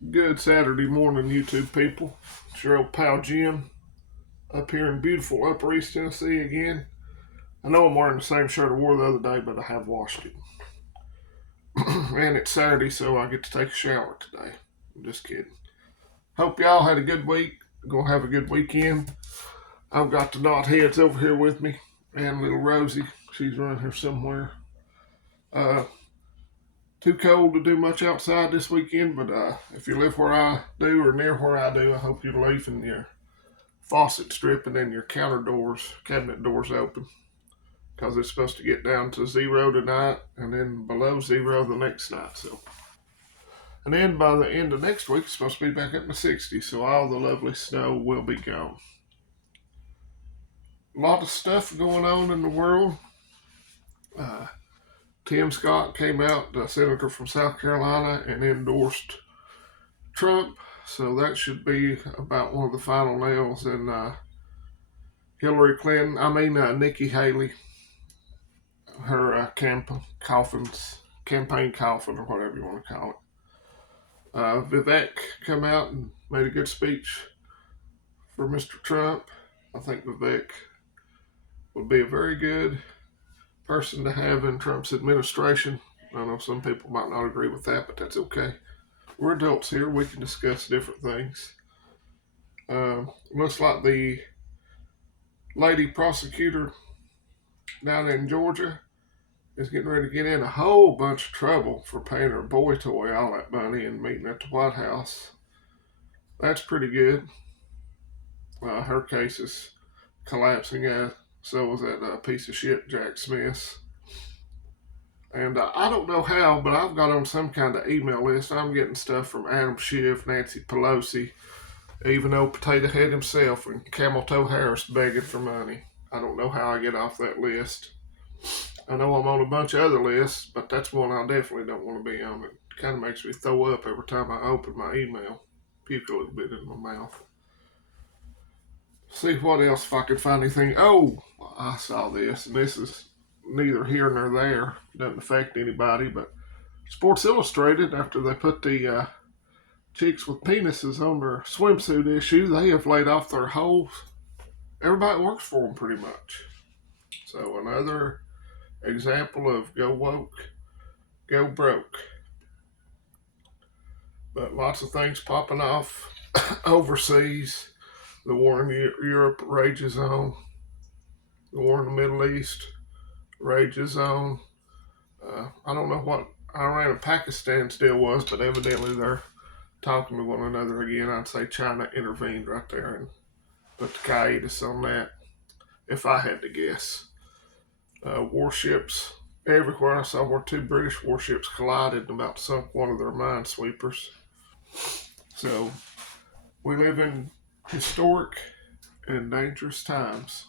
Good Saturday morning, YouTube people. It's your old pal Jim up here in beautiful Upper East Tennessee again. I know I'm wearing the same shirt I wore the other day, but I have washed it. And it's Saturday, so I get to take a shower today. I'm just kidding. Hope y'all had a good week. Gonna have a good weekend. I've got the knotheads over here with me, and little Rosie. She's running here somewhere. Uh, Too cold to do much outside this weekend, but if you live where I do or near where I do, I hope you're leaving your faucet stripping and your counter doors, cabinet doors open, because it's supposed to get down to 0 tonight and then below 0 the next night. And then by the end of next week, it's supposed to be back up in the 60s, so all the lovely snow will be gone. A lot of stuff going on in the world. Tim Scott came out, the senator from South Carolina, and endorsed Trump. So that should be about one of the final nails in Hillary Clinton. Nikki Haley, her campaign coffin, or whatever you want to call it. Vivek come out and made a good speech for Mr. Trump. I think Vivek would be a very good person to have in Trump's administration. I know some people might not agree with that, but that's okay. We're adults here. We can discuss different things. Looks like the lady prosecutor down in Georgia is getting ready to get in a whole bunch of trouble for paying her boy toy all that money and meeting at the White House. That's pretty good. Her case is collapsing. So was that piece of shit Jack Smith. And I don't know how, but I've got on some kind of email list. I'm getting stuff from Adam Schiff, Nancy Pelosi, even old Potato Head himself, and Camel Toe Harris begging for money. I don't know how I get off that list. I know I'm on a bunch of other lists, but that's one I definitely don't want to be on. It kind of makes me throw up every time I open my email. Puke a little bit in my mouth. See what else if I can find anything. Oh, I saw this, and this is neither here nor there. Doesn't affect anybody, but Sports Illustrated, after they put the chicks with penises on their swimsuit issue, they have laid off their whole. Everybody works for them pretty much. So another example of go woke, go broke. But lots of things popping off overseas. The war in Europe rages on. The war in the Middle East rages on. I don't know what Iran and Pakistan still was, but evidently they're talking to one another again. I'd say China intervened right there and put the quietus on that, if I had to guess. Warships everywhere. I saw where 2 British warships collided and about sunk one of their minesweepers. So we live in historic and dangerous times.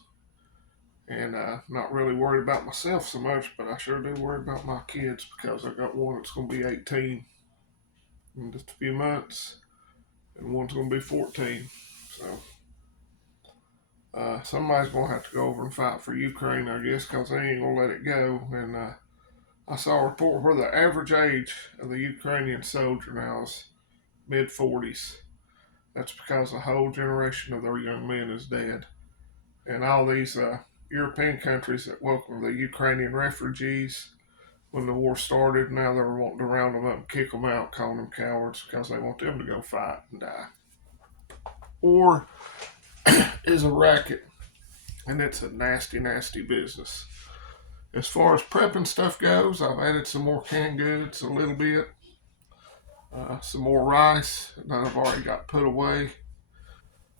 And not really worried about myself so much, but I sure do worry about my kids, because I got one that's going to be 18 in just a few months, and one's going to be 14. So somebody's going to have to go over and fight for Ukraine, I guess, because they ain't going to let it go. And I saw a report where the average age of the Ukrainian soldier now is mid-40s. That's because a whole generation of their young men is dead. And all these European countries that welcomed the Ukrainian refugees when the war started, now they're wanting to round them up and kick them out, calling them cowards, because they want them to go fight and die. War is a racket, and it's a nasty, nasty business. As far as prepping stuff goes, I've added some more canned goods, a little bit, some more rice that I've already got put away.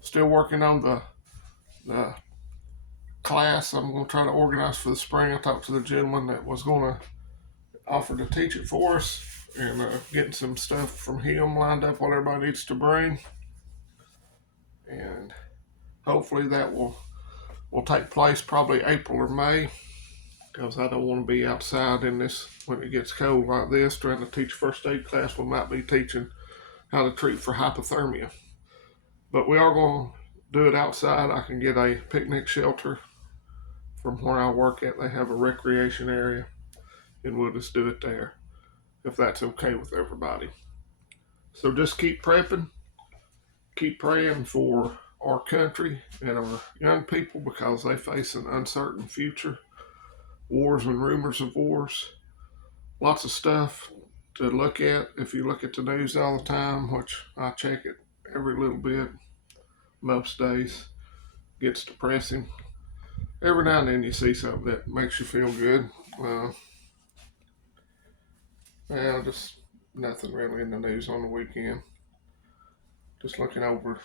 Still working on the class I'm going to try to organize for the spring. I talked to the gentleman that was going to offer to teach it for us, and getting some stuff from him lined up, what everybody needs to bring. And hopefully that will take place probably April or May, because I don't want to be outside in this when it gets cold like this trying to teach first aid class. We might be teaching how to treat for hypothermia, but we are going to do it outside. I can get a picnic shelter from where I work at. They have a recreation area, and we'll just do it there, if that's okay with everybody. So just keep prepping, keep praying for our country and our young people because they face an uncertain future. Wars and rumors of wars. Lots of stuff to look at if you look at the news all the time, which I check it every little bit, most days. Gets depressing. Every now and then you see something that makes you feel good. Uh, yeah, just nothing really in the news on the weekend. Just looking over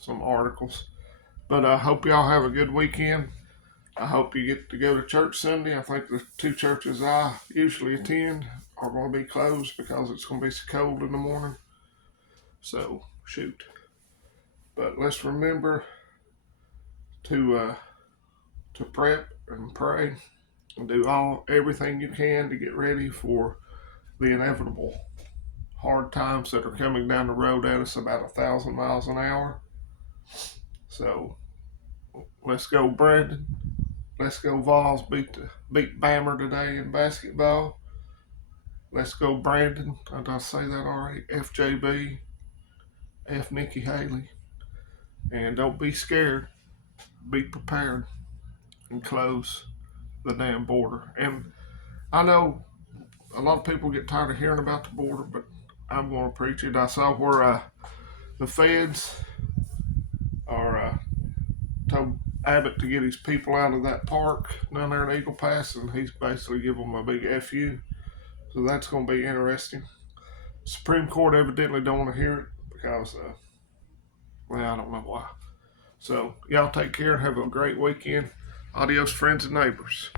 some articles. But I hope y'all have a good weekend. I hope you get to go to church Sunday. I think the two churches I usually attend are going to be closed because it's going to be so cold in the morning. So, shoot. But let's remember to prep and pray and do everything you can to get ready for the inevitable hard times that are coming down the road at us about 1,000 miles an hour. So let's go, Brandon. Let's go, Vols. Beat Bammer today in basketball. Let's go, Brandon. Did I say that already? FJB, F Nikki Haley. And don't be scared. Be prepared and close the damn border. And I know a lot of people get tired of hearing about the border, but I'm going to preach it. I saw where the feds are told Abbott to get his people out of that park down there in Eagle Pass, and he's basically giving them a big FU. So that's going to be interesting. Supreme Court evidently don't want to hear it because, well, I don't know why. So y'all take care and have a great weekend. Adios, friends and neighbors.